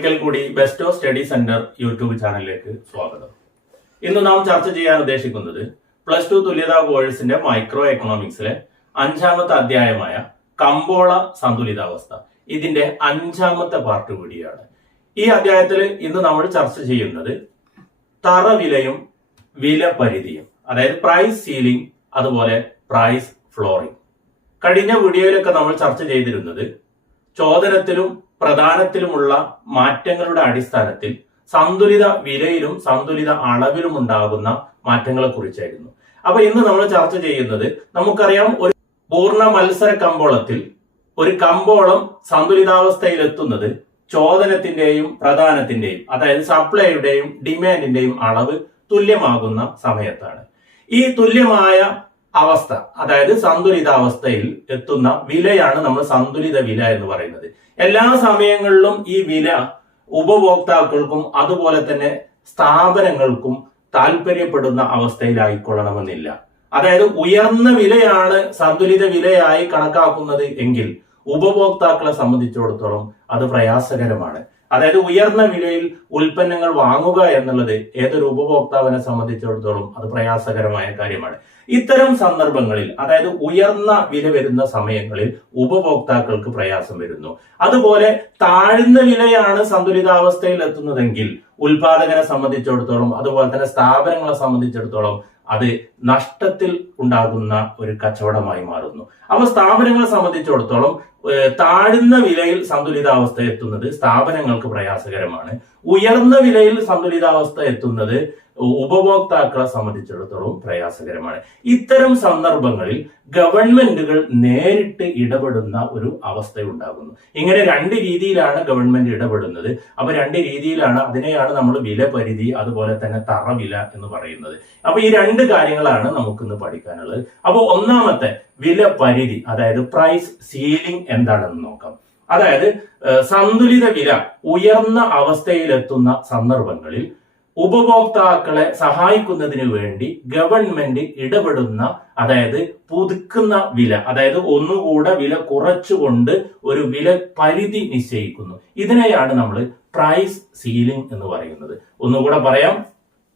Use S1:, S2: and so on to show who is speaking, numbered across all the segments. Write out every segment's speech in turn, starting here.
S1: ഒരിക്കൽ കൂടി best study centre YouTube ചാനലിലേക്ക് സ്വാഗതം. ഇന്ന് നാം ചർച്ച ചെയ്യാൻ ഉദ്ദേശിക്കുന്നത് പ്ലസ് ടു തുല്യതാ കോഴ്സിന്റെ മൈക്രോ എക്കണോമിക്സിലെ അഞ്ചാമത്തെ അധ്യായമായ കമ്പോള സന്തുലിതാവസ്ഥ. ഇതിന്റെ അഞ്ചാമത്തെ പാർട്ട് കൂടിയാണ്. ഈ അധ്യായത്തിൽ ഇന്ന് നമ്മൾ ചർച്ച ചെയ്യുന്നത് തറവിലയും വില പരിധിയും അതായത് പ്രൈസ് സീലിംഗ് അതുപോലെ പ്രൈസ് ഫ്ലോറിംഗ് കഴിഞ്ഞ വീഡിയോയിലൊക്കെ നമ്മൾ ചർച്ച ചെയ്തിരുന്നത് ചോദനത്തിലും പ്രധാനത്തിലുമുള്ള മാറ്റങ്ങളുടെ അടിസ്ഥാനത്തിൽ സന്തുലിത വിലയിലും സന്തുലിത അളവിലും ഉണ്ടാകുന്ന മാറ്റങ്ങളെ കുറിച്ചായിരുന്നു അപ്പൊ ഇന്ന് നമ്മൾ ചർച്ച ചെയ്യുന്നത് നമുക്കറിയാം ഒരു പൂർണ മത്സര കമ്പോളത്തിൽ ഒരു കമ്പോളം സന്തുലിതാവസ്ഥയിലെത്തുന്നത് ചോദനത്തിന്റെയും പ്രധാനത്തിന്റെയും അതായത് സപ്ലൈയുടെയും ഡിമാൻഡിന്റെയും അളവ് തുല്യമാകുന്ന സമയത്താണ്. ഈ തുല്യമായ അവസ്ഥ അതായത് സന്തുലിതാവസ്ഥയിൽ എത്തുന്ന വിലയാണ് നമ്മൾ സന്തുലിത വില എന്ന് പറയുന്നത്. എല്ലാ സമയങ്ങളിലും ഈ വില ഉപഭോക്താക്കൾക്കും അതുപോലെ തന്നെ സ്ഥാപനങ്ങൾക്കും താല്പര്യപ്പെടുന്ന അവസ്ഥയിലായിക്കൊള്ളണമെന്നില്ല. അതായത് ഉയർന്ന വിലയാണ് സന്തുലിത വിലയായി കണക്കാക്കുന്നത് എങ്കിൽ ഉപഭോക്താക്കളെ സംബന്ധിച്ചിടത്തോളം അത് പ്രയാസകരമാണ്. അതായത് ഉയർന്ന വിലയിൽ ഉൽപ്പന്നങ്ങൾ വാങ്ങുക എന്നുള്ളത് ഏതൊരു ഉപഭോക്താവിനെ സംബന്ധിച്ചിടത്തോളം അത് പ്രയാസകരമായ കാര്യമാണ്. ഇത്തരം സന്ദർഭങ്ങളിൽ അതായത് ഉയർന്ന വില വരുന്ന സമയങ്ങളിൽ ഉപഭോക്താക്കൾക്ക് പ്രയാസം വരുന്നു. അതുപോലെ താഴ്ന്ന വിലയാണ് സന്തുലിതാവസ്ഥയിൽ എത്തുന്നതെങ്കിൽ ഉൽപാദകനെ സംബന്ധിച്ചിടത്തോളം അതുപോലെ തന്നെ സ്ഥാപനങ്ങളെ സംബന്ധിച്ചിടത്തോളം അത് നഷ്ടത്തിൽ ഉണ്ടാകുന്ന ഒരു കച്ചവടമായി മാറുന്നു. അപ്പൊ സ്ഥാപനങ്ങളെ സംബന്ധിച്ചിടത്തോളം താഴ്ന്ന വിലയിൽ സന്തുലിതാവസ്ഥ എത്തുന്നത് സ്ഥാപനങ്ങൾക്ക് പ്രയാസകരമാണ്. ഉയർന്ന വിലയിൽ സന്തുലിതാവസ്ഥ എത്തുന്നത് ഉപഭോക്താക്കളെ സംബന്ധിച്ചിടത്തോളം പ്രയാസകരമാണ്. ഇത്തരം സന്ദർഭങ്ങളിൽ ഗവൺമെന്റുകൾ നേരിട്ട് ഇടപെടുന്ന ഒരു അവസ്ഥ ഉണ്ടാകുന്നു ഇങ്ങനെ രണ്ട് രീതിയിലാണ് ഗവൺമെന്റ് ഇടപെടുന്നത്. അപ്പൊ രണ്ട് രീതിയിലാണ് അതിനെയാണ് നമ്മൾ വില പരിധി അതുപോലെ തന്നെ തറവില എന്ന് പറയുന്നത്. അപ്പൊ ഈ രണ്ട് കാര്യങ്ങളാണ് നമുക്കിന്ന് പഠിക്കാനുള്ളത്. അപ്പൊ ഒന്നാമത്തെ വില പരിധി അതായത് പ്രൈസ് സീലിംഗ് എന്താണെന്ന് നോക്കാം. അതായത് സന്തുലിത വില ഉയർന്ന അവസ്ഥയിലെത്തുന്ന സന്ദർഭങ്ങളിൽ ഉപഭോക്താക്കളെ സഹായിക്കുന്നതിന് വേണ്ടി ഗവൺമെന്റ് ഇടപെടുന്ന അതായത് പുതുക്കുന്ന വില അതായത് ഒന്നുകൂടെ വില കുറച്ചുകൊണ്ട് ഒരു വില പരിധി നിശ്ചയിക്കുന്നു. ഇതിനെയാണ് നമ്മൾ പ്രൈസ് സീലിംഗ് എന്ന് പറയുന്നത്. ഒന്നുകൂടെ പറയാം.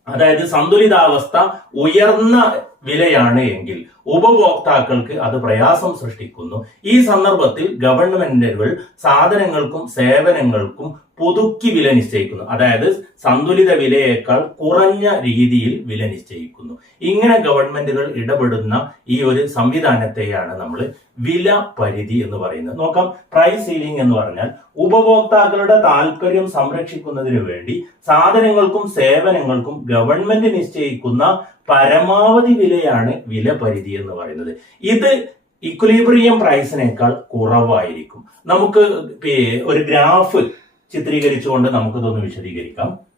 S1: അതായത് സന്തുലിതാവസ്ഥ ഉയർന്ന വിലയാണ് എങ്കിൽ ഉപഭോക്താക്കൾക്ക് അത് പ്രയാസം സൃഷ്ടിക്കുന്നു. ഈ സന്ദർഭത്തിൽ ഗവൺമെന്റുകൾ സാധനങ്ങൾക്കും സേവനങ്ങൾക്കും പുതുക്കി വില നിശ്ചയിക്കുന്നു. അതായത് സന്തുലിത വിലയേക്കാൾ കുറഞ്ഞ രീതിയിൽ വില നിശ്ചയിക്കുന്നു. ഇങ്ങനെ ഗവൺമെന്റുകൾ ഇടപെടുന്ന ഈ ഒരു സംവിധാനത്തെയാണ് നമ്മൾ വില പരിധി എന്ന് പറയുന്നത്. നോക്കാം പ്രൈസ് സീലിംഗ് എന്ന് പറഞ്ഞാൽ ഉപഭോക്താക്കളുടെ താല്പര്യം സംരക്ഷിക്കുന്നതിന് വേണ്ടി സാധനങ്ങൾക്കും സേവനങ്ങൾക്കും ഗവൺമെന്റ് നിശ്ചയിക്കുന്ന പരമാവധി വിലയാണ് വില പരിധി എന്ന് പറയുന്നത്. ഇത് ഇക്വലീബ്രിയം പ്രൈസിനേക്കാൾ കുറവായിരിക്കും. നമുക്ക് ഒരു ഗ്രാഫ് ചിത്രീകരിച്ചുകൊണ്ട് നമുക്കിതൊന്ന് വിശദീകരിക്കാം.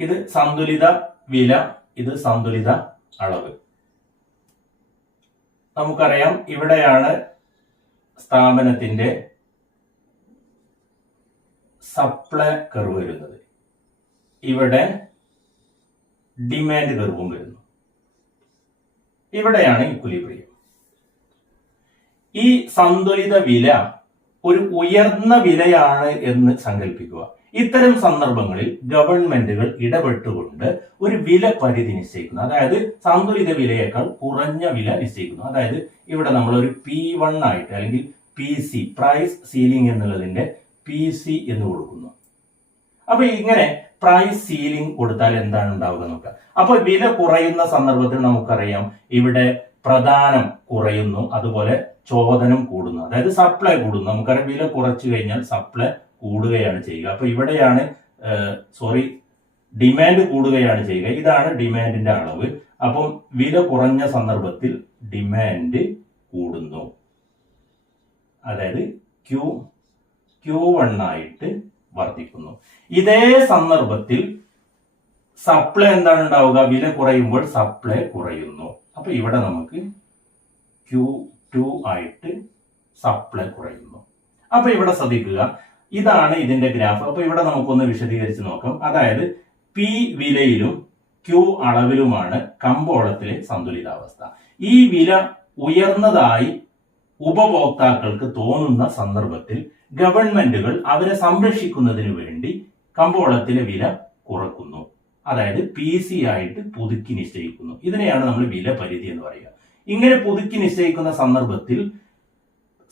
S1: ഇത് സന്തുലിത വില ഇത് സന്തുലിത അളവ്. നമുക്കറിയാം ഇവിടെയാണ് സ്ഥാപനത്തിന്റെ സപ്ലൈ കർവ് വരുന്നത്. ഇവിടെ ഡിമാൻഡ് കർവും വരുന്നു. ഇവിടെയാണ് ഇക്വലിബ്രിയം ഈ സന്തുലിത വില ഒരു ഉയർന്ന വിലയാണ് എന്ന് സങ്കല്പിക്കുക ഇത്തരം സന്ദർഭങ്ങളിൽ ഗവൺമെന്റുകൾ ഇടപെട്ടുകൊണ്ട് ഒരു വില പരിധി നിശ്ചയിക്കുന്നു. അതായത് സന്തുലിത വിലയേക്കാൾ കുറഞ്ഞ വില നിശ്ചയിക്കുന്നു. അതായത് ഇവിടെ നമ്മൾ ഒരു പി വൺ ആയിട്ട് അല്ലെങ്കിൽ പി സി പ്രൈസ് സീലിംഗ് എന്നുള്ളതിന്റെ പി സി എന്ന് കൊടുക്കുന്നു. അപ്പൊ ഇങ്ങനെ പ്രൈസ് സീലിംഗ് കൊടുത്താൽ എന്താണ് ഉണ്ടാവുക നോക്കുക. അപ്പൊ വില കുറയുന്ന സന്ദർഭത്തിൽ നമുക്കറിയാം ഇവിടെ പ്രധാനം കുറയുന്നു അതുപോലെ ചോദനം കൂടുന്നു. അതായത് സപ്ലൈ കൂടുന്നു. നമുക്കറിയാം വില കുറച്ചു കഴിഞ്ഞാൽ സപ്ലൈ കൂടുകയാണ് ചെയ്യുക. അപ്പോൾ ഇവിടെയാണ് സോറി ഡിമാൻഡ് കൂടുകയാണ് ചെയ്യുക. ഇതാണ് ഡിമാൻഡിന്റെ അളവ്. അപ്പം വില കുറഞ്ഞ സന്ദർഭത്തിൽ ഡിമാൻഡ് കൂടുന്നു. അതായത് ക്യൂ ക്യൂ വൺ ആയിട്ട് വർദ്ധിക്കുന്നു. ഇതേ സന്ദർഭത്തിൽ സപ്ലൈ എന്താണ് ഉണ്ടാവുക? വില കുറയുമ്പോൾ സപ്ലൈ കുറയുന്നു. അപ്പൊ ഇവിടെ നമുക്ക് ക്യൂ ടു ആയിട്ട് സപ്ലൈ കുറയുന്നു. അപ്പൊ ഇവിടെ ശ്രദ്ധിക്കുക. ഇതാണ് ഇതിന്റെ ഗ്രാഫ്. അപ്പൊ ഇവിടെ നമുക്കൊന്ന് വിശദീകരിച്ച് നോക്കാം. അതായത് പി വിലയിലും ക്യൂ അളവിലുമാണ് കമ്പോളത്തിലെ സന്തുലിതാവസ്ഥ. ഈ വില ഉയർന്നതായി ഉപഭോക്താക്കൾക്ക് തോന്നുന്ന സന്ദർഭത്തിൽ ഗവൺമെന്റുകൾ അവരെ സംരക്ഷിക്കുന്നതിന് വേണ്ടി കമ്പോളത്തിലെ വില കുറക്കുന്നു. അതായത് പി സി ആയിട്ട് പുതുക്കി നിശ്ചയിക്കുന്നു. ഇതിനെയാണ് നമ്മൾ വില പരിധി എന്ന് പറയുക. ഇങ്ങനെ പുതുക്കി നിശ്ചയിക്കുന്ന സന്ദർഭത്തിൽ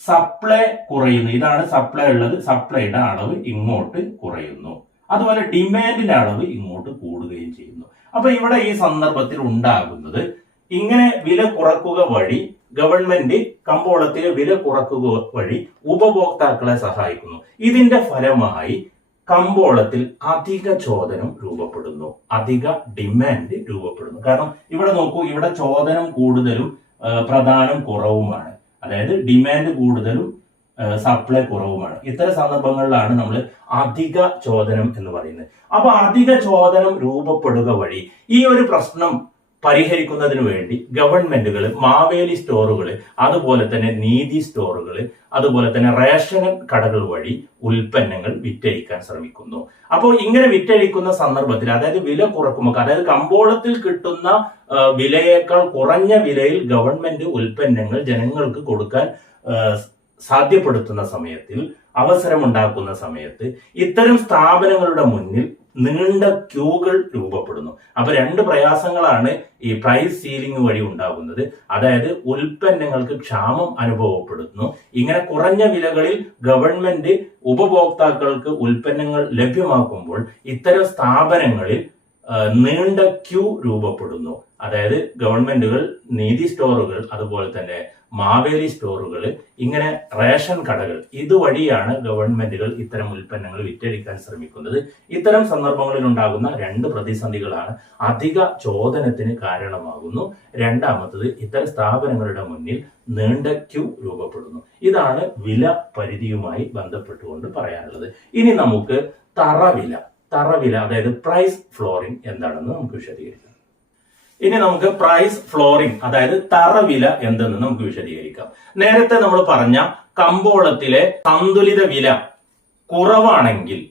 S1: സപ്ലൈ കുറയുന്നു. ഇതാണ് സപ്ലൈ ഉള്ളത്. സപ്ലൈയുടെ അളവ് ഇങ്ങോട്ട് കുറയുന്നു. അതുപോലെ ഡിമാൻഡിന്റെ അളവ് ഇങ്ങോട്ട് കൂടുകയും ചെയ്യുന്നു. അപ്പൊ ഇവിടെ ഈ സന്ദർഭത്തിൽ ഉണ്ടാകുന്നത് ഇങ്ങനെ വില കുറക്കുക വഴി ഗവൺമെന്റ് കമ്പോളത്തിൽ വില കുറക്കുക വഴി ഉപഭോക്താക്കളെ സഹായിക്കുന്നു. ഇതിന്റെ ഫലമായി കമ്പോളത്തിൽ അധിക ചോദനം രൂപപ്പെടുന്നു. അധിക ഡിമാൻഡ് രൂപപ്പെടുന്നു. കാരണം ഇവിടെ നോക്കൂ ഇവിടെ ചോദനം കൂടുതലും പ്രധാനം കുറവുമാണ്. അതായത് ഡിമാൻഡ് കൂടുതലും സപ്ലൈ കുറവുമാണ്. ഇത്തരം സന്ദർഭങ്ങളിലാണ് നമ്മൾ അധിക ചോദനം എന്ന് പറയുന്നത്. അപ്പൊ അധിക ചോദനം രൂപപ്പെടുക വഴി ഈ ഒരു പ്രശ്നം പരിഹരിക്കുന്നതിന് വേണ്ടി ഗവൺമെന്റുകൾ മാവേലി സ്റ്റോറുകൾ അതുപോലെ തന്നെ നീതി സ്റ്റോറുകൾ അതുപോലെ തന്നെ റേഷൻ കടകൾ വഴി ഉൽപ്പന്നങ്ങൾ വിറ്റഴിക്കാൻ ശ്രമിക്കുന്നു. അപ്പോൾ ഇങ്ങനെ വിറ്റഴിക്കുന്ന സന്ദർഭത്തിൽ അതായത് വില കുറക്കുമ്പോൾ അതായത് കമ്പോളത്തിൽ കിട്ടുന്ന വിലയേക്കാൾ കുറഞ്ഞ വിലയിൽ ഗവൺമെന്റ് ഉൽപ്പന്നങ്ങൾ ജനങ്ങൾക്ക് കൊടുക്കാൻ സാധ്യപ്പെടുത്തുന്ന സമയത്തിൽ അവസരമുണ്ടാക്കുന്ന സമയത്ത് ഇത്തരം സ്ഥാപനങ്ങളുടെ മുന്നിൽ നീണ്ട ക്യൂകൾ രൂപപ്പെടുന്നു. അപ്പൊ രണ്ട് പ്രയാസങ്ങളാണ് ഈ പ്രൈസ് സീലിംഗ് വഴി ഉണ്ടാകുന്നത്. അതായത് ഉൽപ്പന്നങ്ങൾക്ക് ക്ഷാമം അനുഭവപ്പെടുന്നു. ഇങ്ങനെ കുറഞ്ഞ വിലകളിൽ ഗവൺമെന്റ് ഉപഭോക്താക്കൾക്ക് ഉൽപ്പന്നങ്ങൾ ലഭ്യമാക്കുമ്പോൾ ഇത്തരം സ്ഥാപനങ്ങളിൽ നീണ്ട ക്യൂ രൂപപ്പെടുന്നു. അതായത് ഗവൺമെന്റുകൾ നീതി സ്റ്റോറുകൾ അതുപോലെ തന്നെ മാവേലി സ്റ്റോറുകൾ ഇങ്ങനെ റേഷൻ കടകൾ ഇതുവഴിയാണ് ഗവൺമെന്റുകൾ ഇത്തരം ഉൽപ്പന്നങ്ങൾ വിറ്റഴിക്കാൻ ശ്രമിക്കുന്നത്. ഇത്തരം സന്ദർഭങ്ങളിൽ ഉണ്ടാകുന്ന രണ്ട് പ്രതിസന്ധികളാണ് അധിക ചോദനത്തിന് കാരണമാകുന്നു. രണ്ടാമത്തത് ഇത്തരം സ്ഥാപനങ്ങളുടെ മുന്നിൽ നീണ്ട ക്യൂ രൂപപ്പെടുന്നു. ഇതാണ് വില പരിധിയുമായി ബന്ധപ്പെട്ടുകൊണ്ട് പറയാനുള്ളത്. ഇനി നമുക്ക് തറവില. തറവില അതായത് പ്രൈസ് ഫ്ലോറിംഗ് എന്താണെന്ന് നമുക്ക് വിശദീകരിക്കാം. ഇനി നമുക്ക് പ്രൈസ് ഫ്ലോറിംഗ് അതായത് തറവില എന്തെന്ന് നമുക്ക് വിശദീകരിക്കാം. നേരത്തെ നമ്മൾ പറഞ്ഞ കമ്പോളത്തിലെ സന്തുലിത വില കുറവാണെങ്കിൽ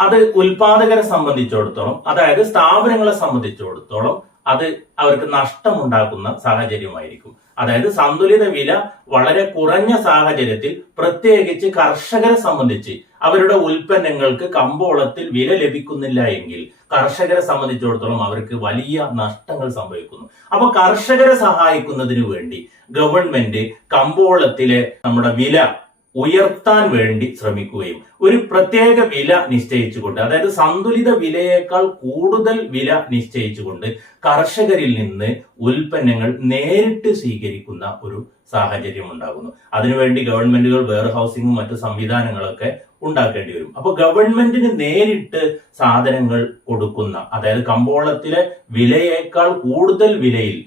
S1: അത് ഉൽപാദകരെ സംബന്ധിച്ചിടത്തോളം അതായത് സ്ഥാപനങ്ങളെ സംബന്ധിച്ചിടത്തോളം അത് അവർക്ക് നഷ്ടമുണ്ടാക്കുന്ന സാഹചര്യമായിരിക്കും. അതായത് സന്തുലിത വില വളരെ കുറഞ്ഞ സാഹചര്യത്തിൽ പ്രത്യേകിച്ച് കർഷകരെ സംബന്ധിച്ച് അവരുടെ ഉൽപ്പന്നങ്ങൾക്ക് കമ്പോളത്തിൽ വില ലഭിക്കുന്നില്ല എങ്കിൽ കർഷകരെ സംബന്ധിച്ചിടത്തോളം അവർക്ക് വലിയ നഷ്ടങ്ങൾ സംഭവിക്കുന്നു. അപ്പൊ കർഷകരെ സഹായിക്കുന്നതിന് വേണ്ടി ഗവൺമെന്റ് കമ്പോളത്തിലെ നമ്മുടെ വില ഉയർത്താൻ വേണ്ടി ശ്രമിക്കുകയും ഒരു പ്രത്യേക വില നിശ്ചയിച്ചുകൊണ്ട് അതായത് സന്തുലിത വിലയേക്കാൾ കൂടുതൽ വില നിശ്ചയിച്ചുകൊണ്ട് കർഷകരിൽ നിന്ന് ഉൽപ്പന്നങ്ങൾ നേരിട്ട് സ്വീകരിക്കുന്ന ഒരു സാഹചര്യം ഉണ്ടാകുന്നു. അതിനുവേണ്ടി ഗവൺമെന്റുകൾ വെയർ ഹൗസിംഗും മറ്റു സംവിധാനങ്ങളൊക്കെ ഉണ്ടാക്കേണ്ടി വരും. അപ്പൊ ഗവൺമെന്റിന് നേരിട്ട് സാധനങ്ങൾ കൊടുക്കുന്ന അതായത് കമ്പോളത്തിലെ വിലയേക്കാൾ കൂടുതൽ വിലയിൽ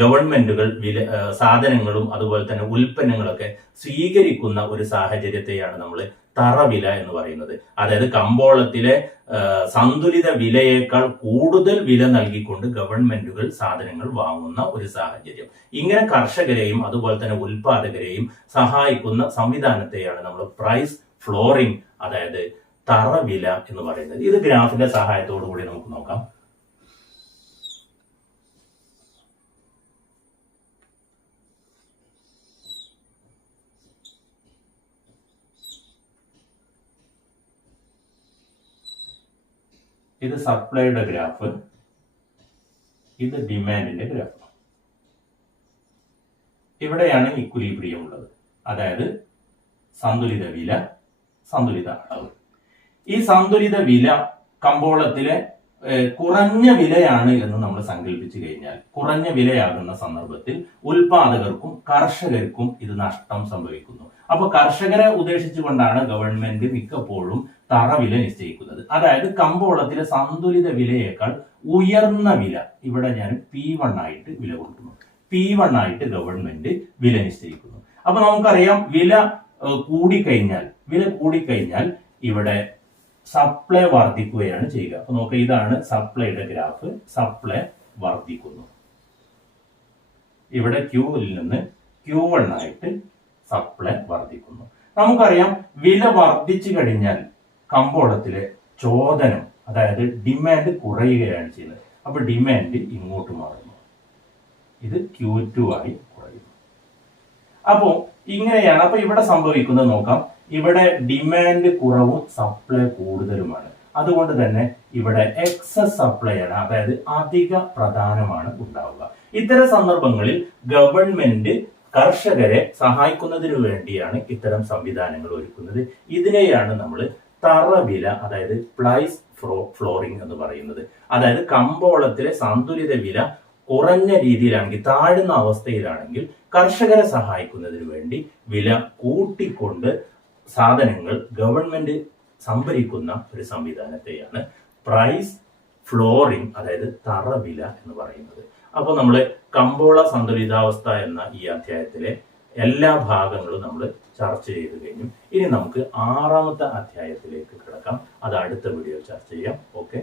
S1: ഗവൺമെന്റുകൾ വില സാധനങ്ങളും അതുപോലെ തന്നെ ഉൽപ്പന്നങ്ങളൊക്കെ സ്വീകരിക്കുന്ന ഒരു സാഹചര്യത്തെയാണ് നമ്മൾ തറവില എന്ന് പറയുന്നത്. അതായത് കമ്പോളത്തിലെ സന്തുലിത വിലയേക്കാൾ കൂടുതൽ വില നൽകിക്കൊണ്ട് ഗവൺമെന്റുകൾ സാധനങ്ങൾ വാങ്ങുന്ന ഒരു സാഹചര്യം. ഇങ്ങനെ കർഷകരെയും അതുപോലെ തന്നെ ഉൽപാദകരെയും സഹായിക്കുന്ന സംവിധാനത്തെയാണ് നമ്മൾ പ്രൈസ് ഫ്ലോറിംഗ് അതായത് തറവില എന്ന് പറയുന്നത്. ഇത് ഗ്രാഫിന്റെ സഹായത്തോടു കൂടി നമുക്ക് നോക്കാം. ഇത് സപ്ലൈയുടെ ഗ്രാഫ്. ഇത് ഡിമാൻഡിന്റെ ഗ്രാഫ്. ഇവിടെയാണ് ഇക്വിലിബ്രിയം ഉള്ളത്. അതായത് സന്തുലിത വില സന്തുലിത അളവ് ഈ സന്തുലിത വില കമ്പോളത്തിലെ കുറഞ്ഞ വിലയാണ് എന്ന് നമ്മൾ സങ്കല്പിച്ചു കഴിഞ്ഞാൽ കുറഞ്ഞ വിലയാകുന്ന സന്ദർഭത്തിൽ ഉൽപാദകർക്കും കർഷകർക്കും ഇത് നഷ്ടം സംഭവിക്കുന്നു. അപ്പൊ കർഷകരെ ഉദ്ദേശിച്ചുകൊണ്ടാണ് ഗവൺമെന്റ് മിക്കപ്പോഴും തറവില നിശ്ചയിക്കുന്നത്. അതായത് കമ്പോളത്തിലെ സന്തുലിത വിലയേക്കാൾ ഉയർന്ന വില. ഇവിടെ ഞാൻ പി വൺ ആയിട്ട് വില കൊടുക്കുന്നു. പി വൺ ആയിട്ട് ഗവൺമെന്റ് വില നിശ്ചയിക്കുന്നു. അപ്പൊ നമുക്കറിയാം വില കൂടിക്കഴിഞ്ഞാൽ വില കൂടിക്കഴിഞ്ഞാൽ ഇവിടെ സപ്ലൈ വർദ്ധിക്കുകയാണ് ചെയ്യുക. അപ്പൊ നോക്കുക ഇതാണ് സപ്ലൈയുടെ ഗ്രാഫ്. സപ്ലൈ വർദ്ധിക്കുന്നു. ഇവിടെ ക്യൂവിൽ നിന്ന് ക്യൂ ആയിട്ട് സപ്ലൈ വർദ്ധിക്കുന്നു. നമുക്കറിയാം വില വർദ്ധിച്ചു കഴിഞ്ഞാൽ കമ്പോളത്തിലെ ചോദനം അതായത് ഡിമാൻഡ് കുറയുകയാണ് ചെയ്യുന്നത്. അപ്പൊ ഡിമാൻഡ് ഇങ്ങോട്ട് മാറുന്നു. ഇത് ക്യൂ ടു ആയി കുറയുന്നു. അപ്പോ ഇങ്ങനെയാണ്. അപ്പൊ ഇവിടെ സംഭവിക്കുന്നത് നോക്കാം. ഇവിടെ ഡിമാൻഡ് കുറവും സപ്ലൈ കൂടുതലുമാണ്. അതുകൊണ്ട് തന്നെ ഇവിടെ എക്സസ് സപ്ലൈ ആണ് അതായത് അധിക പ്രധാനമാണ് ഉണ്ടാവുക. ഇത്തരം സന്ദർഭങ്ങളിൽ ഗവൺമെന്റ് കർഷകരെ സഹായിക്കുന്നതിനു വേണ്ടിയാണ് ഇത്തരം സംവിധാനങ്ങൾ ഒരുക്കുന്നത്. ഇതിനെയാണ് നമ്മൾ തറവില അതായത് പ്ലൈസ് ഫ്ലോ ഫ്ലോറിംഗ് എന്ന് പറയുന്നത്. അതായത് കമ്പോളത്തിലെ സന്തുലിത വില കുറഞ്ഞ രീതിയിലാണെങ്കിൽ താഴ്ന്ന അവസ്ഥയിലാണെങ്കിൽ കർഷകരെ സഹായിക്കുന്നതിന് വേണ്ടി വില കൂട്ടിക്കൊണ്ട് സാധനങ്ങൾ ഗവൺമെന്റ് സംഭരിക്കുന്ന ഒരു സംവിധാനത്തെയാണ് പ്രൈസ് ഫ്ലോറിംഗ് അതായത് തറവില എന്ന് പറയുന്നത്. അപ്പോൾ നമ്മൾ കമ്പോള സന്തുലിതാവസ്ഥ എന്ന ഈ അധ്യായത്തിലെ എല്ലാ ഭാഗങ്ങളും നമ്മൾ ചർച്ച ചെയ്ത് കഴിഞ്ഞു. ഇനി നമുക്ക് ആറാമത്തെ അധ്യായത്തിലേക്ക് കിടക്കാം. അത് അടുത്ത വീഡിയോ ചർച്ച ചെയ്യാം. ഓക്കെ